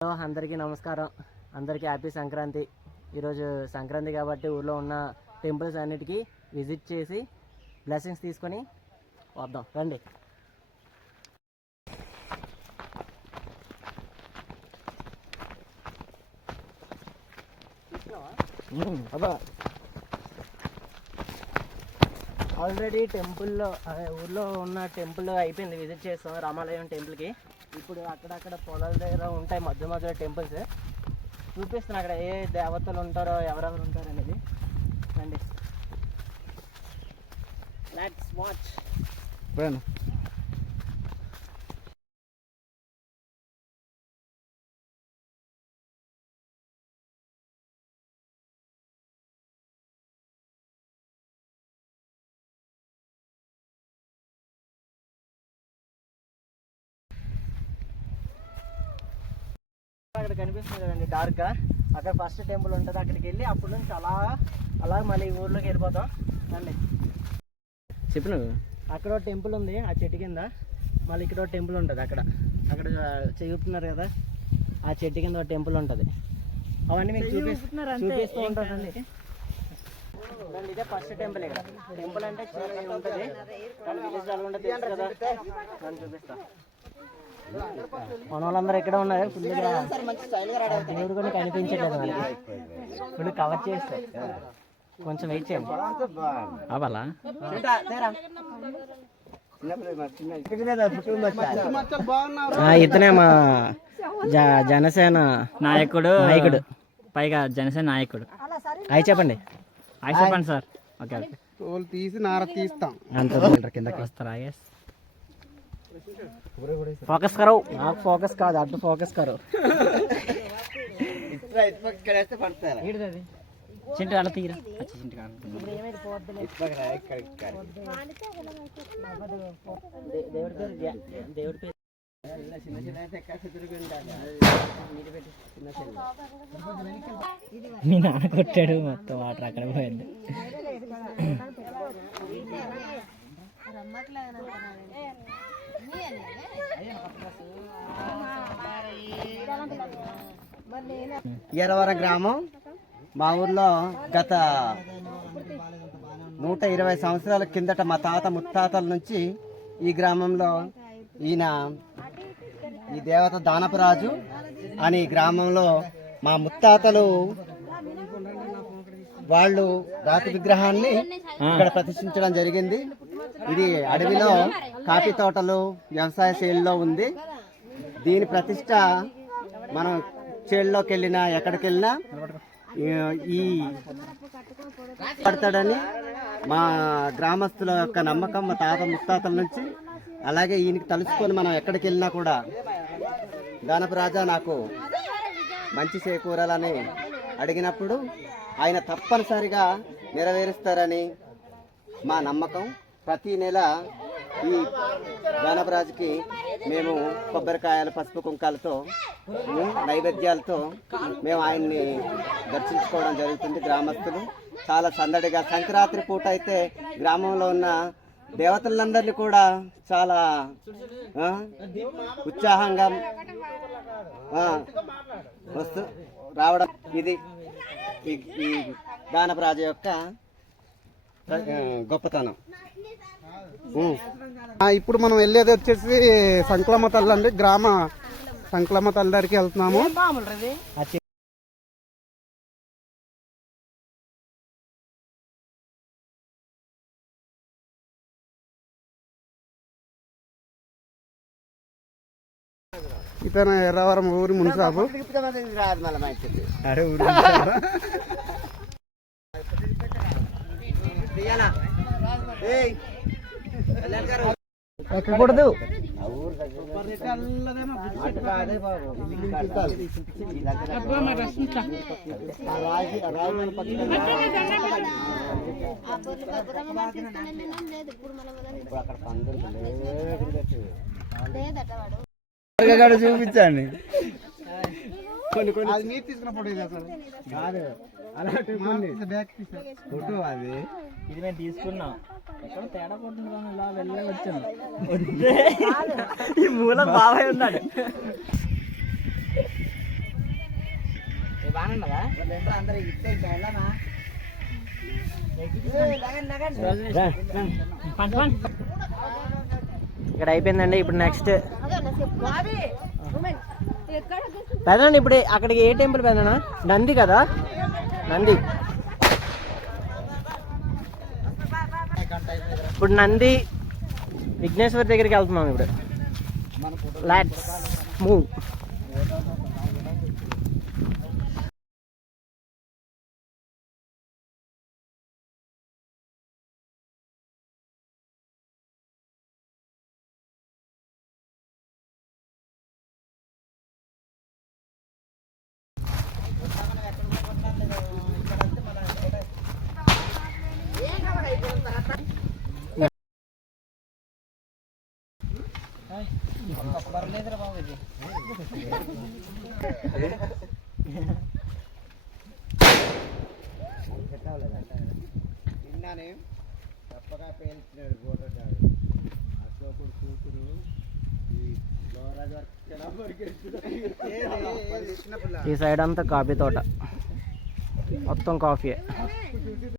Hello అందరికీ నమస్కారం. అందరికీ హ్యాపీ సంక్రాంతి. ఈరోజు సంక్రాంతి కాబట్టి ఊళ్ళో ఉన్న టెంపుల్స్ అన్నిటికీ విజిట్ చేసి బ్లెస్సింగ్స్ తీసుకొని వద్దాం రండి. ఆల్రెడీ టెంపుల్లో ఊళ్ళో ఉన్న టెంపుల్ అయిపోయింది, విజిట్ చేస్తాం రామాలయం టెంపుల్కి. ఇప్పుడు అక్కడక్కడ పొలాల దగ్గర ఉంటాయి మధ్య మధ్యలో టెంపుల్స్ చూపిస్తున్నాను. అక్కడ ఏ దేవతలు ఉంటారో ఎవరెవరు ఉంటారో అనేది రండి, లెట్స్ వాచ్. అక్కడ కనిపిస్తుంది కదండి డార్క్గా, అక్కడ ఫస్ట్ టెంపుల్ ఉంటుంది. అక్కడికి వెళ్ళి అప్పటి నుంచి అలా మళ్ళీ ఊర్లోకి వెళ్ళిపోతాం రండి. చెప్పు నువ్వు. అక్కడ టెంపుల్ ఉంది ఆ చెట్టు కింద, మళ్ళీ ఇక్కడ టెంపుల్ ఉంటుంది. అక్కడ చూపుతున్నారు కదా, ఆ చెట్టు కింద టెంపుల్ ఉంటుంది. అవన్నీ మీకు చూపిస్తూ ఉంటానండి. ఇదే ఫస్ట్ టెంపుల్. ఇక్కడ టెంపుల్ అంటే చిన్నగా ఉంటుంది కానీ విలేజ్ అలా ఉంటుంది కదా, నన్ను చూపిస్తా. మన వాళ్ళందరూ ఎక్కడ ఉన్నారు, ఫుల్గా దేవుడు కూడా కనిపించట్లేదు మనకి. ఇప్పుడు కవర్ చేస్తే కొంచెం వెయిట్ చేయండి. అవ్వాలా ఇతనే మా జనసేన నాయకుడు పైగా జనసేన నాయకుడు. అవి చెప్పండి. అవి చెప్పండి సార్. ఓకే తీసి నార తీస్తాం కిందకి వస్తారా? फोकस करो, आप फोकस का आप तो फोकस करो. इतना करेसे पड़ता है चिंट आना तीरा अच्छा चिंट का इतना कराए कर దేవుడి పేరు చిన్న చిన్న తెక్కసి తిరుగుంటాడు. మీ నాన్న కొట్టాడు మొత్తం వాటర్ అక్కడ పోయింది. ఎరవర గ్రామం మా ఊర్లో గత 120 సంవత్సరాల కిందట మా తాత ముత్తాతల నుంచి ఈ గ్రామంలో ఈయన ఈ దేవత దానపరాజు అని గ్రామంలో మా ముత్తాతలు వాళ్ళు రాతి విగ్రహాన్ని ఇక్కడ ప్రతిష్ఠించడం జరిగింది. ఇది అడవిలో కాఫీ తోటలు వ్యవసాయ శైలిలో ఉంది. దీని ప్రతిష్ట మనం చేళ్ళలోకి వెళ్ళినా ఎక్కడికి వెళ్ళినా ఈ పడతాడని మా గ్రామస్తుల యొక్క నమ్మకం, మా తాత ముత్తాతల నుంచి. అలాగే ఈయనకి తలుచుకొని మనం ఎక్కడికి వెళ్ళినా కూడా దానపరాజా నాకు మంచి చేకూరాలని అడిగినప్పుడు ఆయన తప్పనిసరిగా నెరవేరుస్తారని మా నమ్మకం. ప్రతి నెల ఈ దానపరాజుకి మేము కొబ్బరికాయలు పసుపు కుంకాలతో నైవేద్యాలతో మేము ఆయన్ని దర్శించుకోవడం జరుగుతుంది. గ్రామస్తులు చాలా సందడిగా సంక్రాంతి పూట అయితే గ్రామంలో ఉన్న దేవతలందరినీ కూడా చాలా ఉత్సాహంగా వస్తూ రావడం ఇది ఈ దానపరాజు యొక్క గొప్పతనం. ఇప్పుడు మనం వెళ్ళేది వచ్చేసి సంక్లమ్మ తల్లి అండి. గ్రామ సంక్లమ్మ తల్లి దగ్గరికి వెళ్తున్నాము. ఇతను ఎర్రవరం ఊరి మున్సాబు. ఎక్కకూడదు. చూపించండి. కొన్ని మీరు తీసుకున్న ఫోటో ఇది అసలు కాదు, అలాంటి ఫోటో అది. ఇది మేము తీసుకున్నాం. ఎక్కడ తేడా కొట్టింది కానీ ఇలా వెళ్ళే వచ్చాను. ఈ మూల బాబాయ్ ఉన్నాడు. ఇక్కడ అయిపోయిందండి. ఇప్పుడు నెక్స్ట్ పెదనండి. ఇప్పుడు అక్కడికి ఏ టెంపుల్ పెదనా? నంది కదా, నంది. ఇప్పుడు నంది విఘ్నేశ్వర్ దగ్గరికి వెళ్తున్నాం. ఇప్పుడు లెట్స్ మూవ్. ఈ సైడ్ అంతా కాఫీ తోట, మొత్తం కాఫీ.